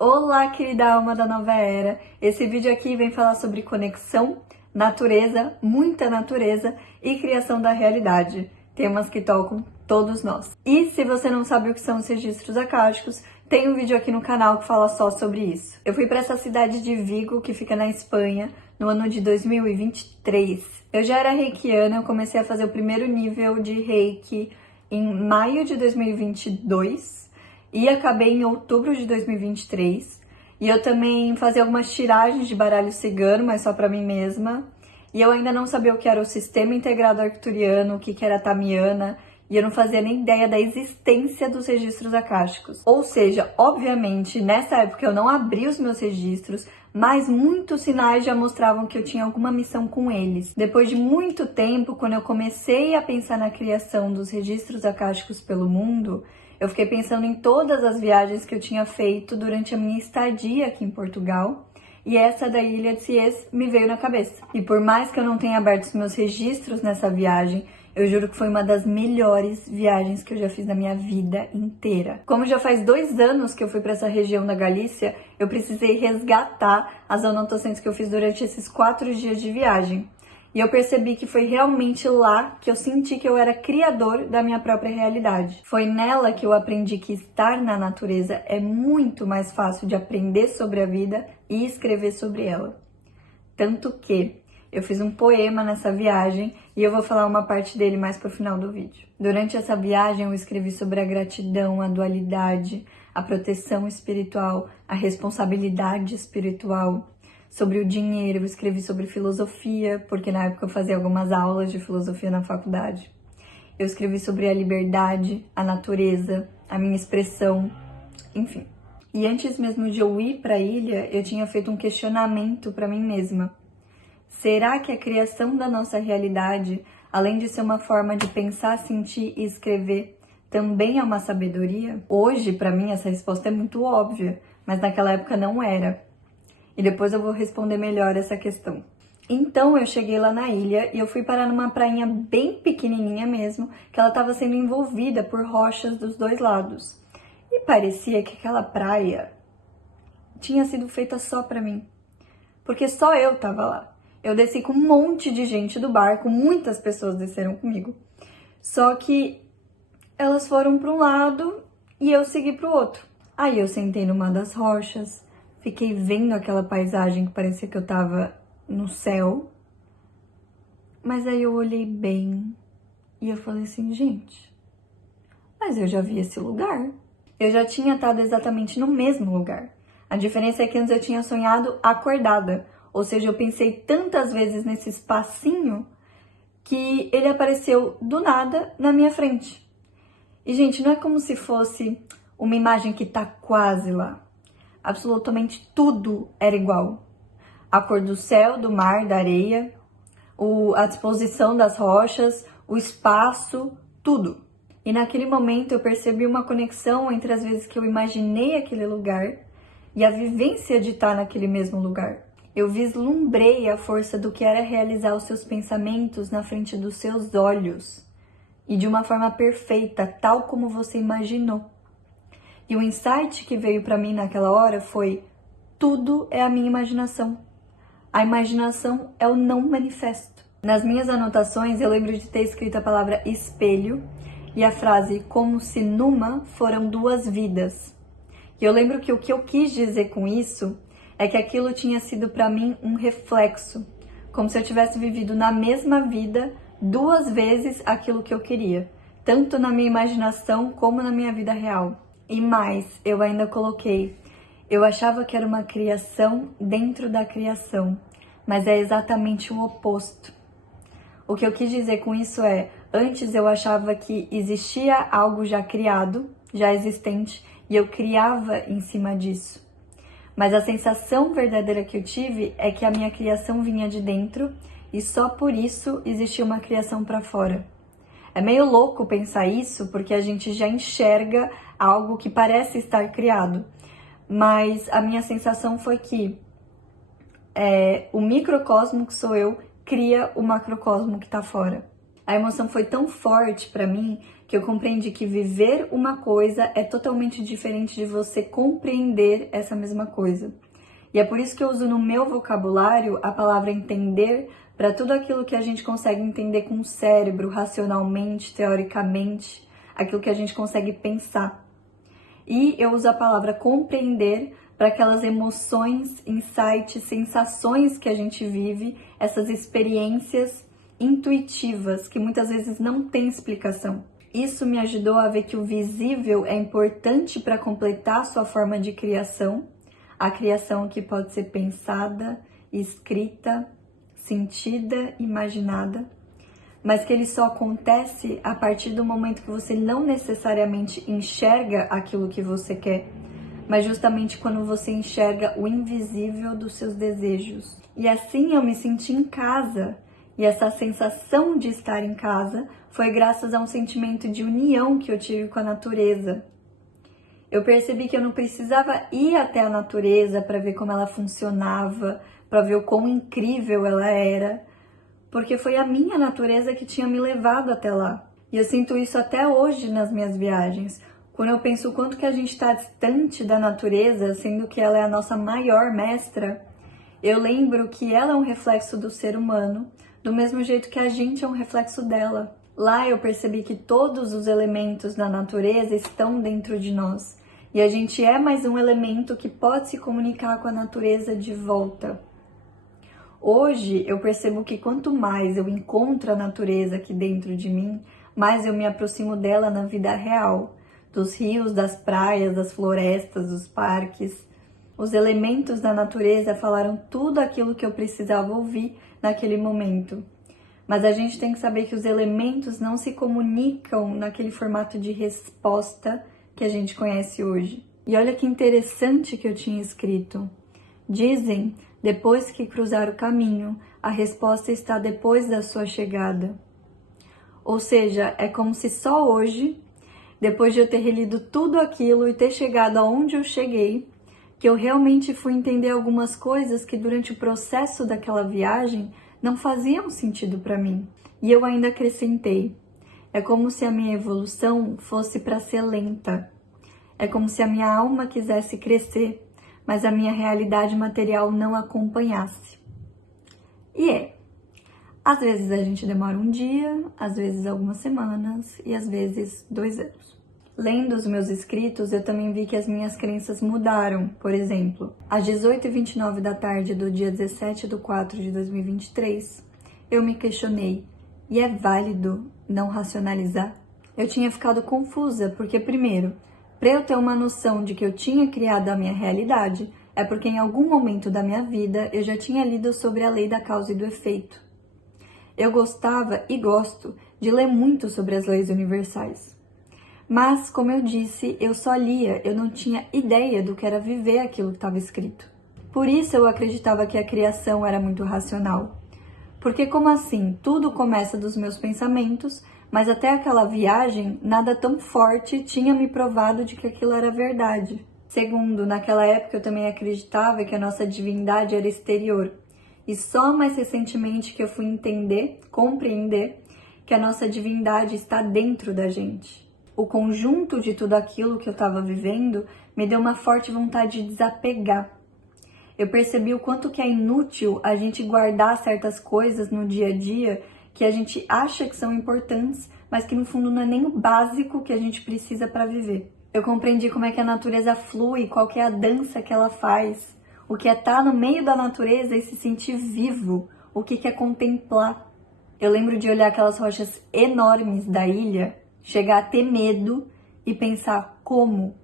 Olá, querida alma da nova era! Esse vídeo aqui vem falar sobre conexão, natureza, muita natureza e criação da realidade, temas que tocam todos nós. E se você não sabe o que são os registros akáshicos, tem um vídeo aqui no canal que fala só sobre isso. Eu fui para essa cidade de Vigo, que fica na Espanha, no ano de 2023. Eu já era reikiana, eu comecei a fazer o primeiro nível de reiki em maio de 2022 e acabei em outubro de 2023. E eu também fazia algumas tiragens de baralho cigano, mas só para mim mesma. E eu ainda não sabia o que era o sistema integrado arcturiano, o que era a tamiana, e eu não fazia nem ideia da existência dos registros akáshicos. Ou seja, obviamente, nessa época eu não abri os meus registros, mas muitos sinais já mostravam que eu tinha alguma missão com eles. Depois de muito tempo, quando eu comecei a pensar na criação dos registros akáshicos pelo mundo, eu fiquei pensando em todas as viagens que eu tinha feito durante a minha estadia aqui em Portugal, e essa da Ilha de Sies me veio na cabeça. E por mais que eu não tenha aberto os meus registros nessa viagem, eu juro que foi uma das melhores viagens que eu já fiz na minha vida inteira. Como já faz 2 anos que eu fui para essa região da Galícia, eu precisei resgatar as anotações que eu fiz durante esses 4 dias de viagem. E eu percebi que foi realmente lá que eu senti que eu era criador da minha própria realidade. Foi nela que eu aprendi que estar na natureza é muito mais fácil de aprender sobre a vida e escrever sobre ela. Tanto que eu fiz um poema nessa viagem e eu vou falar uma parte dele mais pro final do vídeo. Durante essa viagem eu escrevi sobre a gratidão, a dualidade, a proteção espiritual, a responsabilidade espiritual. Sobre o dinheiro, eu escrevi sobre filosofia, porque na época eu fazia algumas aulas de filosofia na faculdade. Eu escrevi sobre a liberdade, a natureza, a minha expressão, enfim. E antes mesmo de eu ir para a ilha, eu tinha feito um questionamento para mim mesma. Será que a criação da nossa realidade, além de ser uma forma de pensar, sentir e escrever, também é uma sabedoria? Hoje, para mim, essa resposta é muito óbvia, mas naquela época não era. E depois eu vou responder melhor essa questão. Então eu cheguei lá na ilha e eu fui parar numa prainha bem pequenininha mesmo, que ela estava sendo envolvida por rochas dos 2 lados. E parecia que aquela praia tinha sido feita só para mim, porque só eu estava lá. Eu desci com um monte de gente do barco, muitas pessoas desceram comigo. Só que elas foram para um lado e eu segui para o outro. Aí eu sentei numa das rochas, fiquei vendo aquela paisagem que parecia que eu tava no céu. Mas aí eu olhei bem e eu falei assim, gente, mas eu já vi esse lugar. Eu já tinha estado exatamente no mesmo lugar. A diferença é que antes eu tinha sonhado acordada. Ou seja, eu pensei tantas vezes nesse espacinho que ele apareceu do nada na minha frente. E, gente, não é como se fosse uma imagem que tá quase lá. Absolutamente tudo era igual. A cor do céu, do mar, da areia, a disposição das rochas, o espaço, tudo. E naquele momento eu percebi uma conexão entre as vezes que eu imaginei aquele lugar e a vivência de estar naquele mesmo lugar. Eu vislumbrei a força do que era realizar os seus pensamentos na frente dos seus olhos e de uma forma perfeita, tal como você imaginou. E o insight que veio para mim naquela hora foi: tudo é a minha imaginação. A imaginação é o não manifesto. Nas minhas anotações eu lembro de ter escrito a palavra espelho e a frase como se numa foram 2 vidas. E eu lembro que o que eu quis dizer com isso é que aquilo tinha sido para mim um reflexo, como se eu tivesse vivido na mesma vida 2 vezes aquilo que eu queria, tanto na minha imaginação como na minha vida real. E mais, eu ainda coloquei, eu achava que era uma criação dentro da criação, mas é exatamente o oposto. O que eu quis dizer com isso é, antes eu achava que existia algo já criado, já existente, e eu criava em cima disso. Mas a sensação verdadeira que eu tive é que a minha criação vinha de dentro e só por isso existia uma criação para fora. É meio louco pensar isso, porque a gente já enxerga algo que parece estar criado. Mas a minha sensação foi que o microcosmo que sou eu cria o macrocosmo que está fora. A emoção foi tão forte para mim que eu compreendi que viver uma coisa é totalmente diferente de você compreender essa mesma coisa. E é por isso que eu uso no meu vocabulário a palavra entender para tudo aquilo que a gente consegue entender com o cérebro, racionalmente, teoricamente, aquilo que a gente consegue pensar. E eu uso a palavra compreender para aquelas emoções, insights, sensações que a gente vive, essas experiências intuitivas que muitas vezes não têm explicação. Isso me ajudou a ver que o visível é importante para completar a sua forma de criação, a criação que pode ser pensada, escrita, sentida, imaginada, mas que ele só acontece a partir do momento que você não necessariamente enxerga aquilo que você quer, mas justamente quando você enxerga o invisível dos seus desejos. E assim eu me senti em casa. E essa sensação de estar em casa foi graças a um sentimento de união que eu tive com a natureza. Eu percebi que eu não precisava ir até a natureza para ver como ela funcionava, para ver o quão incrível ela era, porque foi a minha natureza que tinha me levado até lá. E eu sinto isso até hoje nas minhas viagens. Quando eu penso o quanto que a gente está distante da natureza, sendo que ela é a nossa maior mestra, eu lembro que ela é um reflexo do ser humano, do mesmo jeito que a gente é um reflexo dela. Lá eu percebi que todos os elementos da natureza estão dentro de nós. E a gente é mais um elemento que pode se comunicar com a natureza de volta. Hoje eu percebo que quanto mais eu encontro a natureza aqui dentro de mim, mais eu me aproximo dela na vida real. Dos rios, das praias, das florestas, dos parques. Os elementos da natureza falaram tudo aquilo que eu precisava ouvir naquele momento. Mas a gente tem que saber que os elementos não se comunicam naquele formato de resposta que a gente conhece hoje. E olha que interessante que eu tinha escrito. Dizem, depois que cruzar o caminho, a resposta está depois da sua chegada. Ou seja, é como se só hoje, depois de eu ter relido tudo aquilo e ter chegado aonde eu cheguei, que eu realmente fui entender algumas coisas que durante o processo daquela viagem não faziam sentido para mim. E eu ainda acrescentei. É como se a minha evolução fosse para ser lenta. É como se a minha alma quisesse crescer, mas a minha realidade material não acompanhasse. E às vezes a gente demora um dia, às vezes algumas semanas e às vezes 2 anos. Lendo os meus escritos, eu também vi que as minhas crenças mudaram. Por exemplo, às 18h29 da tarde do dia 17/4/2023, eu me questionei, e é válido não racionalizar? Eu tinha ficado confusa, porque primeiro, para eu ter uma noção de que eu tinha criado a minha realidade, é porque em algum momento da minha vida eu já tinha lido sobre a lei da causa e do efeito. Eu gostava e gosto de ler muito sobre as leis universais. Mas, como eu disse, eu só lia, eu não tinha ideia do que era viver aquilo que estava escrito. Por isso eu acreditava que a criação era muito racional. Porque como assim? Tudo começa dos meus pensamentos, mas até aquela viagem, nada tão forte tinha me provado de que aquilo era verdade. Segundo, naquela época eu também acreditava que a nossa divindade era exterior. E só mais recentemente que eu fui entender, compreender, que a nossa divindade está dentro da gente. O conjunto de tudo aquilo que eu estava vivendo me deu uma forte vontade de desapegar. Eu percebi o quanto que é inútil a gente guardar certas coisas no dia a dia que a gente acha que são importantes, mas que no fundo não é nem o básico que a gente precisa para viver. Eu compreendi como é que a natureza flui, qual que é a dança que ela faz, o que é estar no meio da natureza e se sentir vivo, o que é contemplar. Eu lembro de olhar aquelas rochas enormes da ilha, chegar a ter medo e pensar como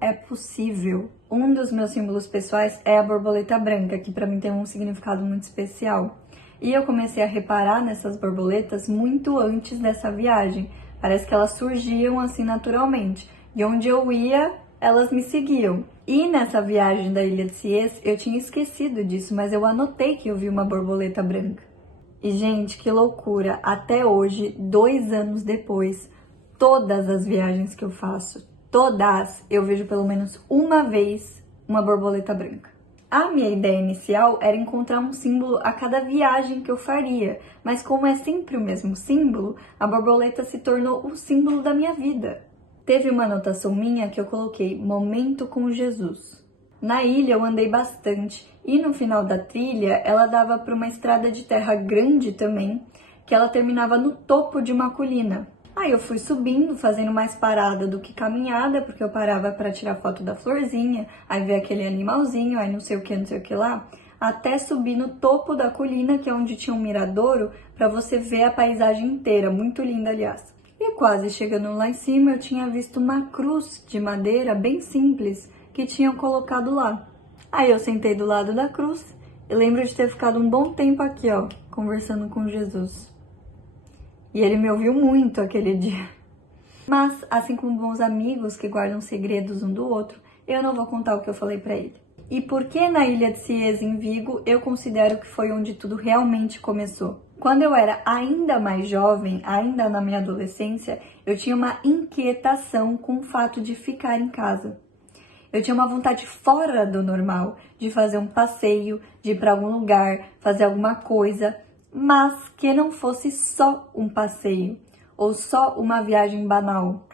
é possível. Um dos meus símbolos pessoais é a borboleta branca, que para mim tem um significado muito especial. E eu comecei a reparar nessas borboletas muito antes dessa viagem. Parece que elas surgiam assim naturalmente. E onde eu ia, elas me seguiam. E nessa viagem da Ilha de Sies, eu tinha esquecido disso, mas eu anotei que eu vi uma borboleta branca. E, gente, que loucura! Até hoje, 2 anos depois, todas as viagens que eu faço, todas, eu vejo pelo menos uma vez uma borboleta branca. A minha ideia inicial era encontrar um símbolo a cada viagem que eu faria, mas como é sempre o mesmo símbolo, a borboleta se tornou o símbolo da minha vida. Teve uma anotação minha que eu coloquei Momento com Jesus. Na ilha eu andei bastante e no final da trilha ela dava para uma estrada de terra grande também, que ela terminava no topo de uma colina. Aí eu fui subindo, fazendo mais parada do que caminhada, porque eu parava para tirar foto da florzinha, aí ver aquele animalzinho, aí não sei o que lá, até subir no topo da colina, que é onde tinha um miradouro, para você ver a paisagem inteira, muito linda, aliás. E quase chegando lá em cima, eu tinha visto uma cruz de madeira bem simples que tinham colocado lá. Aí eu sentei do lado da cruz e lembro de ter ficado um bom tempo aqui, ó, conversando com Jesus. E ele me ouviu muito aquele dia. Mas, assim como bons amigos que guardam segredos um do outro, eu não vou contar o que eu falei pra ele. E por que na ilha de Sies, em Vigo, eu considero que foi onde tudo realmente começou? Quando eu era ainda mais jovem, ainda na minha adolescência, eu tinha uma inquietação com o fato de ficar em casa. Eu tinha uma vontade fora do normal de fazer um passeio, de ir para algum lugar, fazer alguma coisa, mas que não fosse só um passeio ou só uma viagem banal.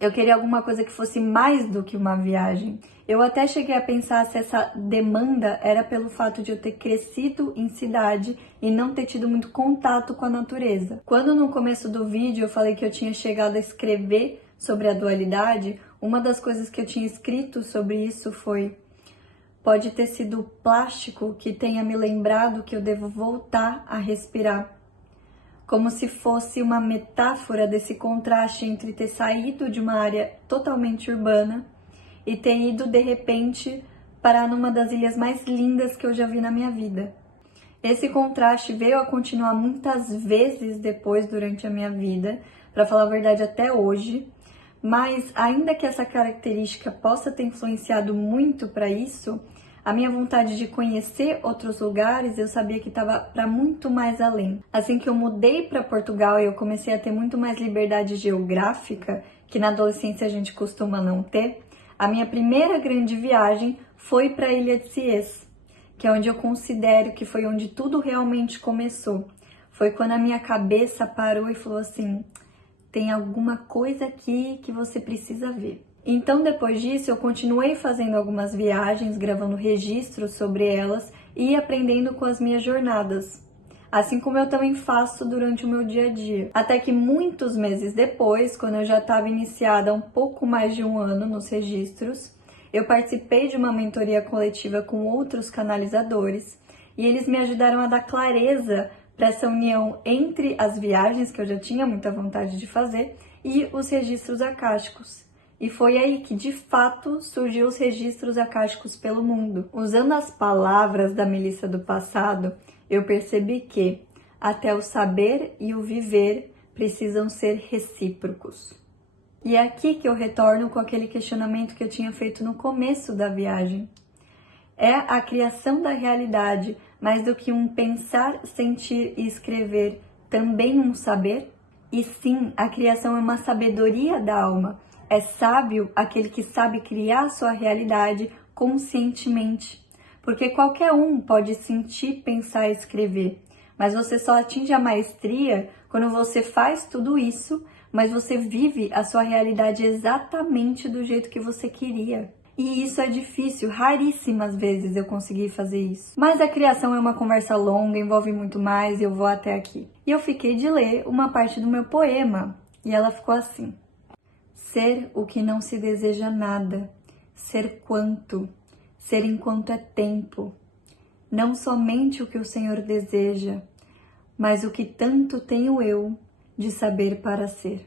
Eu queria alguma coisa que fosse mais do que uma viagem. Eu até cheguei a pensar se essa demanda era pelo fato de eu ter crescido em cidade e não ter tido muito contato com a natureza. Quando no começo do vídeo eu falei que eu tinha chegado a escrever sobre a dualidade, uma das coisas que eu tinha escrito sobre isso foi: pode ter sido o plástico que tenha me lembrado que eu devo voltar a respirar. Como se fosse uma metáfora desse contraste entre ter saído de uma área totalmente urbana e ter ido, de repente, parar numa das ilhas mais lindas que eu já vi na minha vida. Esse contraste veio a continuar muitas vezes depois durante a minha vida, para falar a verdade até hoje, mas ainda que essa característica possa ter influenciado muito para isso, a minha vontade de conhecer outros lugares, eu sabia que estava para muito mais além. Assim que eu mudei para Portugal e eu comecei a ter muito mais liberdade geográfica, que na adolescência a gente costuma não ter, a minha primeira grande viagem foi para a Ilha de Sies, que é onde eu considero que foi onde tudo realmente começou. Foi quando a minha cabeça parou e falou assim: tem alguma coisa aqui que você precisa ver. Então, depois disso, eu continuei fazendo algumas viagens, gravando registros sobre elas e aprendendo com as minhas jornadas. Assim como eu também faço durante o meu dia a dia. Até que muitos meses depois, quando eu já estava iniciada há um pouco mais de um ano nos registros, eu participei de uma mentoria coletiva com outros canalizadores e eles me ajudaram a dar clareza para essa união entre as viagens, que eu já tinha muita vontade de fazer, e os registros acásticos. E foi aí que, de fato, surgiu os registros acásticos pelo mundo. Usando as palavras da Melissa do passado, eu percebi que até o saber e o viver precisam ser recíprocos. E é aqui que eu retorno com aquele questionamento que eu tinha feito no começo da viagem. É a criação da realidade, mais do que um pensar, sentir e escrever, também um saber? E sim, a criação é uma sabedoria da alma. É sábio aquele que sabe criar sua realidade conscientemente. Porque qualquer um pode sentir, pensar e escrever. Mas você só atinge a maestria quando você faz tudo isso, mas você vive a sua realidade exatamente do jeito que você queria. E isso é difícil, raríssimas vezes eu consegui fazer isso. Mas a criação é uma conversa longa, envolve muito mais e eu vou até aqui. E eu fiquei de ler uma parte do meu poema, e ela ficou assim: ser o que não se deseja nada, ser enquanto é tempo, não somente o que o Senhor deseja, mas o que tanto tenho eu de saber para ser.